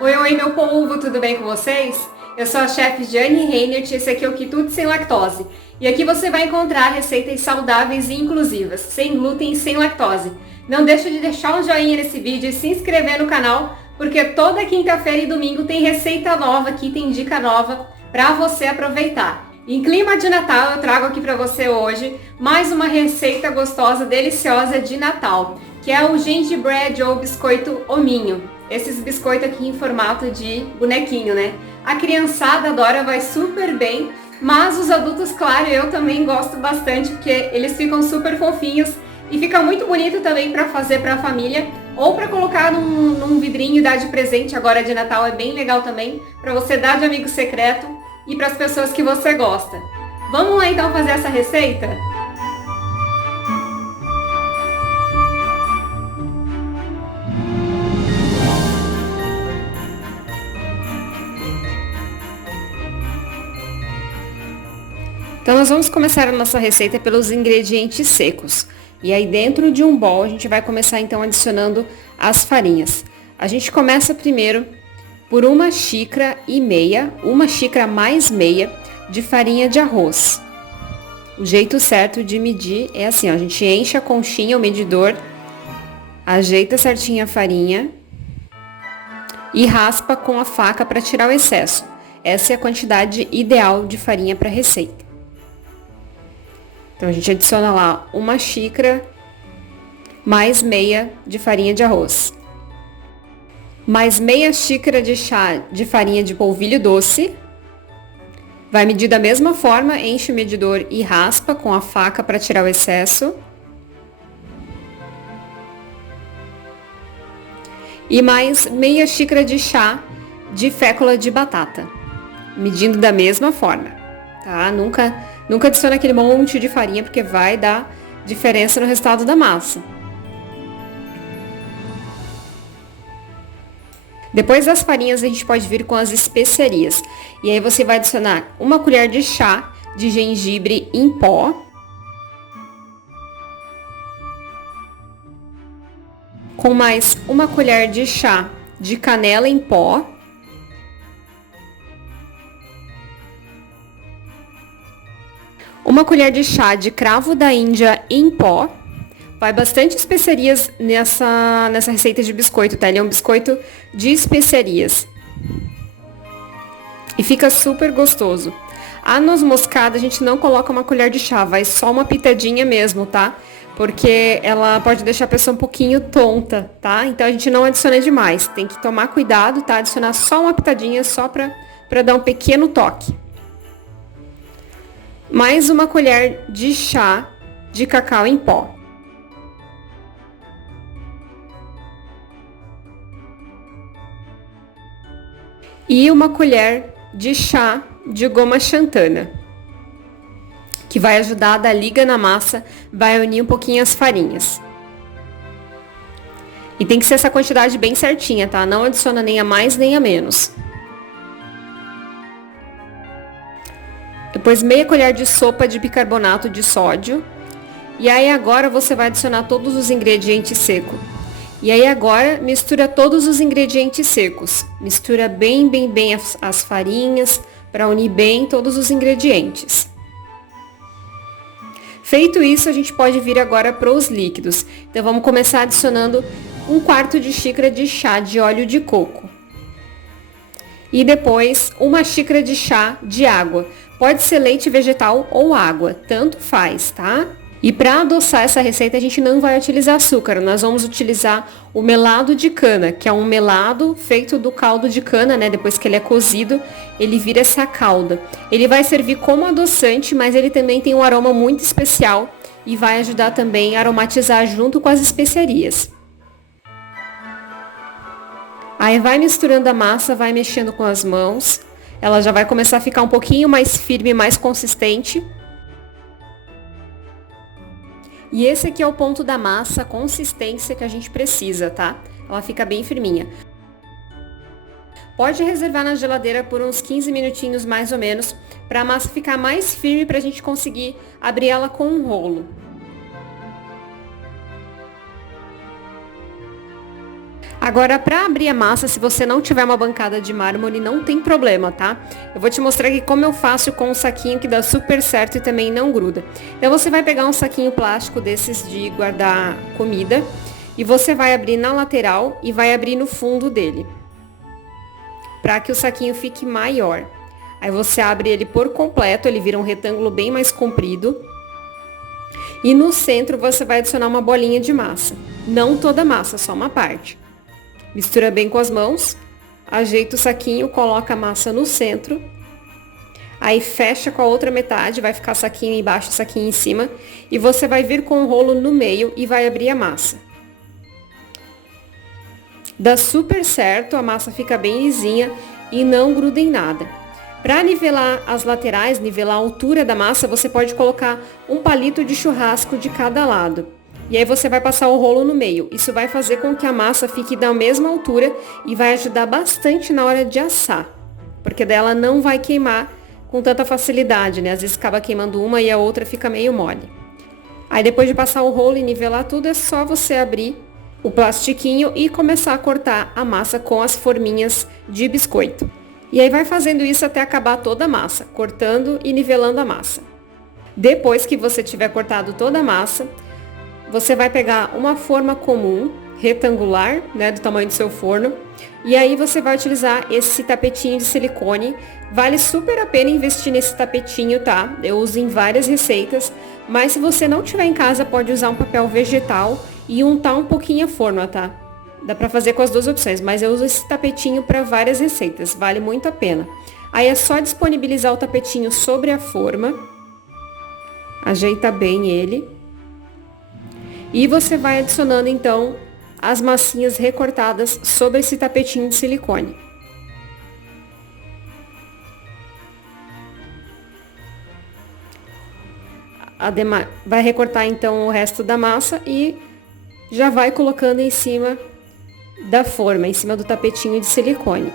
Oi, oi, meu povo, tudo bem com vocês? Eu sou a chefe Jane Reinert e esse aqui é o Quitute Sem Lactose. E aqui você vai encontrar receitas saudáveis e inclusivas, sem glúten e sem lactose. Não deixa de deixar um joinha nesse vídeo e se inscrever no canal, porque toda quinta-feira e domingo tem receita nova aqui, tem dica nova para você aproveitar. Em clima de Natal, eu trago aqui para você hoje mais uma receita gostosa, deliciosa de Natal, que é o gingerbread ou biscoito hominho. Esses biscoitos aqui em formato de bonequinho, né? A criançada adora, vai super bem, mas os adultos, claro, eu também gosto bastante, porque eles ficam super fofinhos e fica muito bonito também para fazer para a família ou para colocar num vidrinho e dar de presente agora de Natal, é bem legal também, para você dar de amigo secreto e para as pessoas que você gosta. Vamos lá então fazer essa receita? Então nós vamos começar a nossa receita pelos ingredientes secos. E aí dentro de um bowl a gente vai começar então adicionando as farinhas. A gente começa primeiro por 1,5 xícara, 1,5 xícara mais meia de farinha de arroz. O jeito certo de medir é assim, ó, a gente enche a conchinha, o medidor, ajeita certinho a farinha e raspa com a faca para tirar o excesso. Essa é a quantidade ideal de farinha para a receita. Então a gente adiciona lá 1 xícara mais meia de farinha de arroz. Mais meia xícara de chá de farinha de polvilho doce. Vai medir da mesma forma, enche o medidor e raspa com a faca para tirar o excesso. E mais meia xícara de chá de fécula de batata, medindo da mesma forma, tá? Nunca adiciona aquele monte de farinha, porque vai dar diferença no resultado da massa. Depois das farinhas, a gente pode vir com as especiarias. E aí você vai adicionar 1 colher de chá de gengibre em pó. Com mais 1 colher de chá de canela em pó. Uma colher de chá de cravo da Índia em pó. Vai bastante especiarias nessa receita de biscoito, tá? Ele é um biscoito de especiarias. E fica super gostoso. A noz moscada a gente não coloca 1 colher de chá, vai só uma pitadinha mesmo, tá? Porque ela pode deixar a pessoa um pouquinho tonta, tá? Então a gente não adiciona demais. Tem que tomar cuidado, tá? Adicionar só uma pitadinha, só pra dar um pequeno toque. Mais 1 colher de chá de cacau em pó. E 1 colher de chá de goma xantana, que vai ajudar a dar liga na massa, vai unir um pouquinho as farinhas. E tem que ser essa quantidade bem certinha, tá? Não adiciona nem a mais nem a menos. Depois meia colher de sopa de bicarbonato de sódio. E aí agora você vai adicionar todos os ingredientes secos. E aí agora mistura todos os ingredientes secos. Mistura bem as farinhas para unir bem todos os ingredientes. Feito isso, a gente pode vir agora para os líquidos. Então vamos começar adicionando 1/4 de xícara de chá de óleo de coco. E depois 1 xícara de chá de água. Pode ser leite vegetal ou água, tanto faz, tá? E para adoçar essa receita a gente não vai utilizar açúcar, nós vamos utilizar o melado de cana, que é um melado feito do caldo de cana, né? Depois que ele é cozido, ele vira essa calda. Ele vai servir como adoçante, mas ele também tem um aroma muito especial e vai ajudar também a aromatizar junto com as especiarias. Aí vai misturando a massa, vai mexendo com as mãos. Ela já vai começar a ficar um pouquinho mais firme, mais consistente. E esse aqui é o ponto da massa, a consistência que a gente precisa, tá? Ela fica bem firminha. Pode reservar na geladeira por uns 15 minutinhos mais ou menos, para a massa ficar mais firme para a gente conseguir abrir ela com um rolo. Agora, para abrir a massa, se você não tiver uma bancada de mármore, não tem problema, tá? Eu vou te mostrar aqui como eu faço com um saquinho que dá super certo e também não gruda. Então, você vai pegar um saquinho plástico desses de guardar comida e você vai abrir na lateral e vai abrir no fundo dele, para que o saquinho fique maior. Aí você abre ele por completo, ele vira um retângulo bem mais comprido. E no centro você vai adicionar uma bolinha de massa. Não toda a massa, só uma parte. Mistura bem com as mãos, ajeita o saquinho, coloca a massa no centro. Aí fecha com a outra metade, vai ficar saquinho embaixo, saquinho em cima. E você vai vir com o rolo no meio e vai abrir a massa. Dá super certo, a massa fica bem lisinha e não gruda em nada. Para nivelar as laterais, nivelar a altura da massa, você pode colocar um palito de churrasco de cada lado. E aí você vai passar o rolo no meio. Isso vai fazer com que a massa fique da mesma altura e vai ajudar bastante na hora de assar. Porque dela não vai queimar com tanta facilidade, né? Às vezes acaba queimando uma e a outra fica meio mole. Aí depois de passar o rolo e nivelar tudo, é só você abrir o plastiquinho e começar a cortar a massa com as forminhas de biscoito. E aí vai fazendo isso até acabar toda a massa, cortando e nivelando a massa. Depois que você tiver cortado toda a massa, você vai pegar uma forma comum, retangular, né, do tamanho do seu forno, e aí você vai utilizar esse tapetinho de silicone. Vale super a pena investir nesse tapetinho, tá? Eu uso em várias receitas, mas se você não tiver em casa, pode usar um papel vegetal e untar um pouquinho a forma, tá? Dá pra fazer com as duas opções, mas eu uso esse tapetinho para várias receitas, vale muito a pena. Aí é só disponibilizar o tapetinho sobre a forma, ajeita bem ele. E você vai adicionando então as massinhas recortadas sobre esse tapetinho de silicone. Vai recortar então o resto da massa e já vai colocando em cima da forma, em cima do tapetinho de silicone.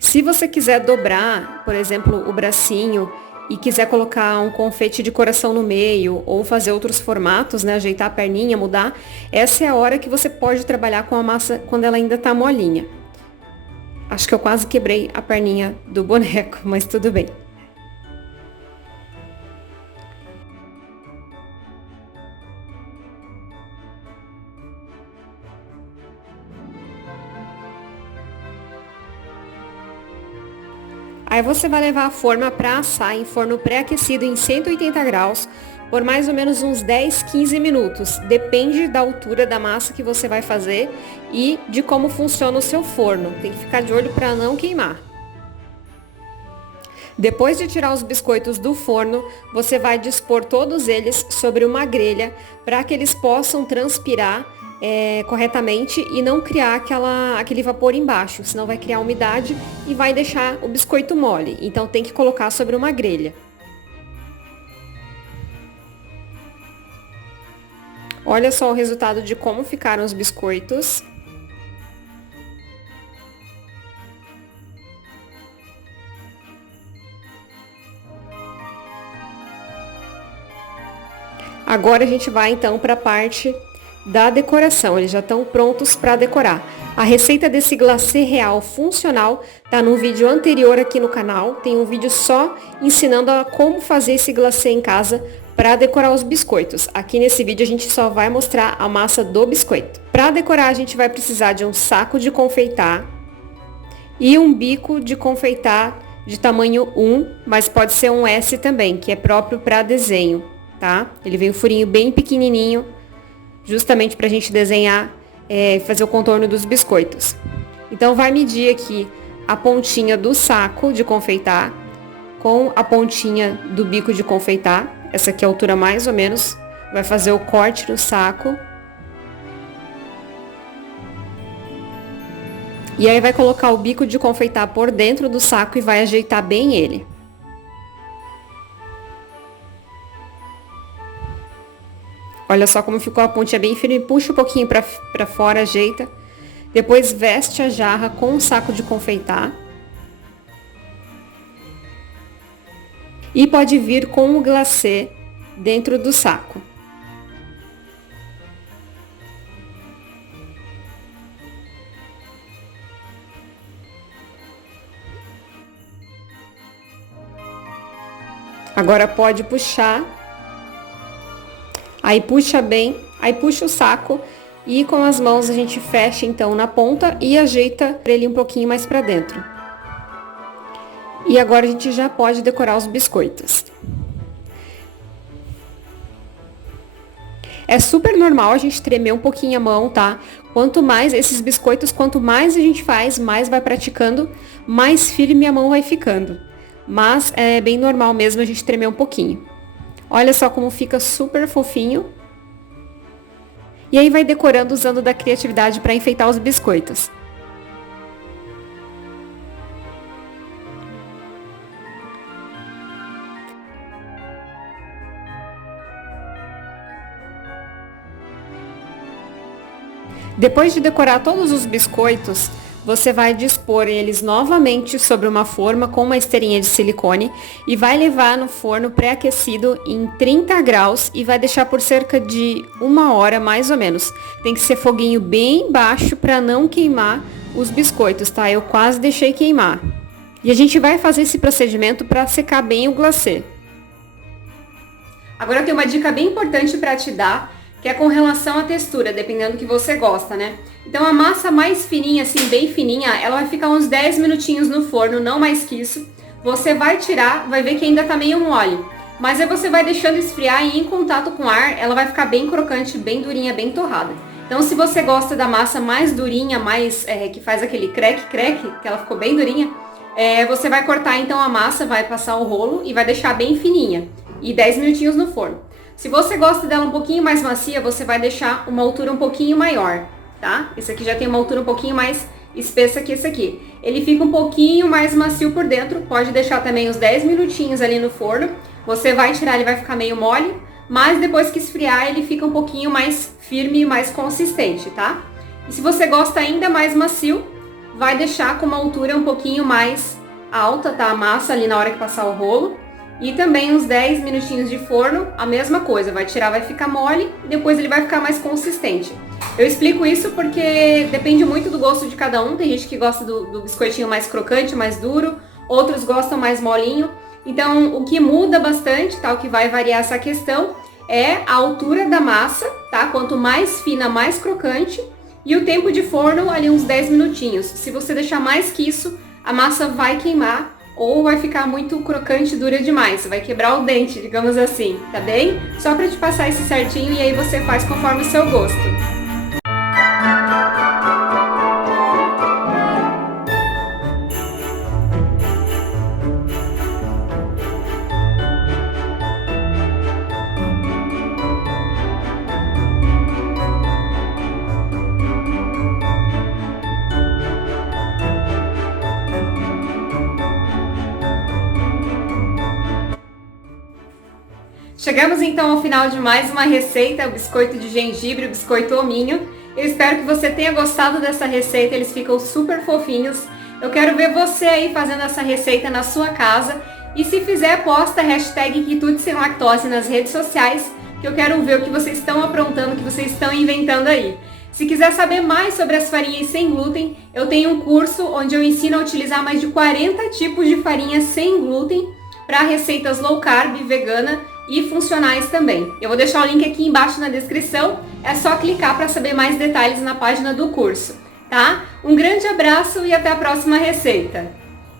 Se você quiser dobrar, por exemplo, o bracinho e quiser colocar um confeite de coração no meio ou fazer outros formatos, né, ajeitar a perninha, mudar, essa é a hora que você pode trabalhar com a massa quando ela ainda está molinha. Acho que eu quase quebrei a perninha do boneco, mas tudo bem. Aí você vai levar a forma para assar em forno pré-aquecido em 180 graus por mais ou menos uns 10, 15 minutos. Depende da altura da massa que você vai fazer e de como funciona o seu forno. Tem que ficar de olho para não queimar. Depois de tirar os biscoitos do forno, você vai dispor todos eles sobre uma grelha para que eles possam transpirar corretamente e não criar aquele vapor embaixo, senão vai criar umidade e vai deixar o biscoito mole. Então tem que colocar sobre uma grelha. Olha só o resultado de como ficaram os biscoitos. Agora a gente vai então para a parte da decoração, eles já estão prontos para decorar. A receita desse glacê real funcional tá no vídeo anterior aqui no canal, tem um vídeo só ensinando a como fazer esse glacê em casa para decorar os biscoitos. Aqui nesse vídeo a gente só vai mostrar a massa do biscoito. Para decorar a gente vai precisar de um saco de confeitar e um bico de confeitar de tamanho 1, mas pode ser um S também, que é próprio para desenho, tá? Ele vem um furinho bem pequenininho, justamente para a gente desenhar e fazer o contorno dos biscoitos. Então vai medir aqui a pontinha do saco de confeitar com a pontinha do bico de confeitar. Essa aqui é a altura mais ou menos. Vai fazer o corte no saco. E aí vai colocar o bico de confeitar por dentro do saco e vai ajeitar bem ele. Olha só como ficou a pontinha bem firme, puxa um pouquinho para fora, ajeita. Depois veste a jarra com um saco de confeitar. E pode vir com o glacê dentro do saco. Agora pode puxar, aí puxa bem, aí puxa o saco e com as mãos a gente fecha então na ponta e ajeita ele um pouquinho mais para dentro. E agora a gente já pode decorar os biscoitos. É super normal a gente tremer um pouquinho a mão, tá? Quanto mais esses biscoitos, quanto mais a gente faz, mais vai praticando, mais firme a mão vai ficando. Mas é bem normal mesmo a gente tremer um pouquinho. Olha só como fica super fofinho. E aí vai decorando usando da criatividade para enfeitar os biscoitos. Depois de decorar todos os biscoitos, você vai dispor eles novamente sobre uma forma com uma esteirinha de silicone e vai levar no forno pré-aquecido em 30 graus e vai deixar por cerca de 1 hora mais ou menos. Tem que ser foguinho bem baixo para não queimar os biscoitos, tá? Eu quase deixei queimar. E a gente vai fazer esse procedimento para secar bem o glacê. Agora eu tenho uma dica bem importante para te dar, que é com relação à textura, dependendo do que você gosta, né? Então a massa mais fininha, assim, bem fininha, ela vai ficar uns 10 minutinhos no forno, não mais que isso. Você vai tirar, vai ver que ainda tá meio mole. Mas aí você vai deixando esfriar e em contato com o ar, ela vai ficar bem crocante, bem durinha, bem torrada. Então se você gosta da massa mais durinha, mais que faz aquele crack, que ela ficou bem durinha, você vai cortar então a massa, vai passar o rolo e vai deixar bem fininha. E 10 minutinhos no forno. Se você gosta dela um pouquinho mais macia, você vai deixar uma altura um pouquinho maior, tá? Esse aqui já tem uma altura um pouquinho mais espessa que esse aqui. Ele fica um pouquinho mais macio por dentro, pode deixar também uns 10 minutinhos ali no forno. Você vai tirar, ele vai ficar meio mole, mas depois que esfriar, ele fica um pouquinho mais firme e mais consistente, tá? E se você gosta ainda mais macio, vai deixar com uma altura um pouquinho mais alta, tá? A massa ali na hora que passar o rolo. E também uns 10 minutinhos de forno, a mesma coisa, vai tirar, vai ficar mole, e depois ele vai ficar mais consistente. Eu explico isso porque depende muito do gosto de cada um, tem gente que gosta do biscoitinho mais crocante, mais duro, outros gostam mais molinho. Então o que muda bastante, tá, o que vai variar essa questão, é a altura da massa, tá? Quanto mais fina, mais crocante, e o tempo de forno ali uns 10 minutinhos. Se você deixar mais que isso, a massa vai queimar, ou vai ficar muito crocante e dura demais, vai quebrar o dente, digamos assim, tá bem? Só para te passar isso certinho e aí você faz conforme o seu gosto. Chegamos então ao final de mais uma receita, o biscoito de gengibre, o biscoito hominho. Eu espero que você tenha gostado dessa receita, eles ficam super fofinhos. Eu quero ver você aí fazendo essa receita na sua casa. E se fizer, posta a hashtag Quitutes Sem Lactose nas redes sociais, que eu quero ver o que vocês estão aprontando, o que vocês estão inventando aí. Se quiser saber mais sobre as farinhas sem glúten, eu tenho um curso onde eu ensino a utilizar mais de 40 tipos de farinha sem glúten para receitas low carb, vegana e funcionais também. Eu vou deixar o link aqui embaixo na descrição, é só clicar para saber mais detalhes na página do curso, tá? Um grande abraço e até a próxima receita!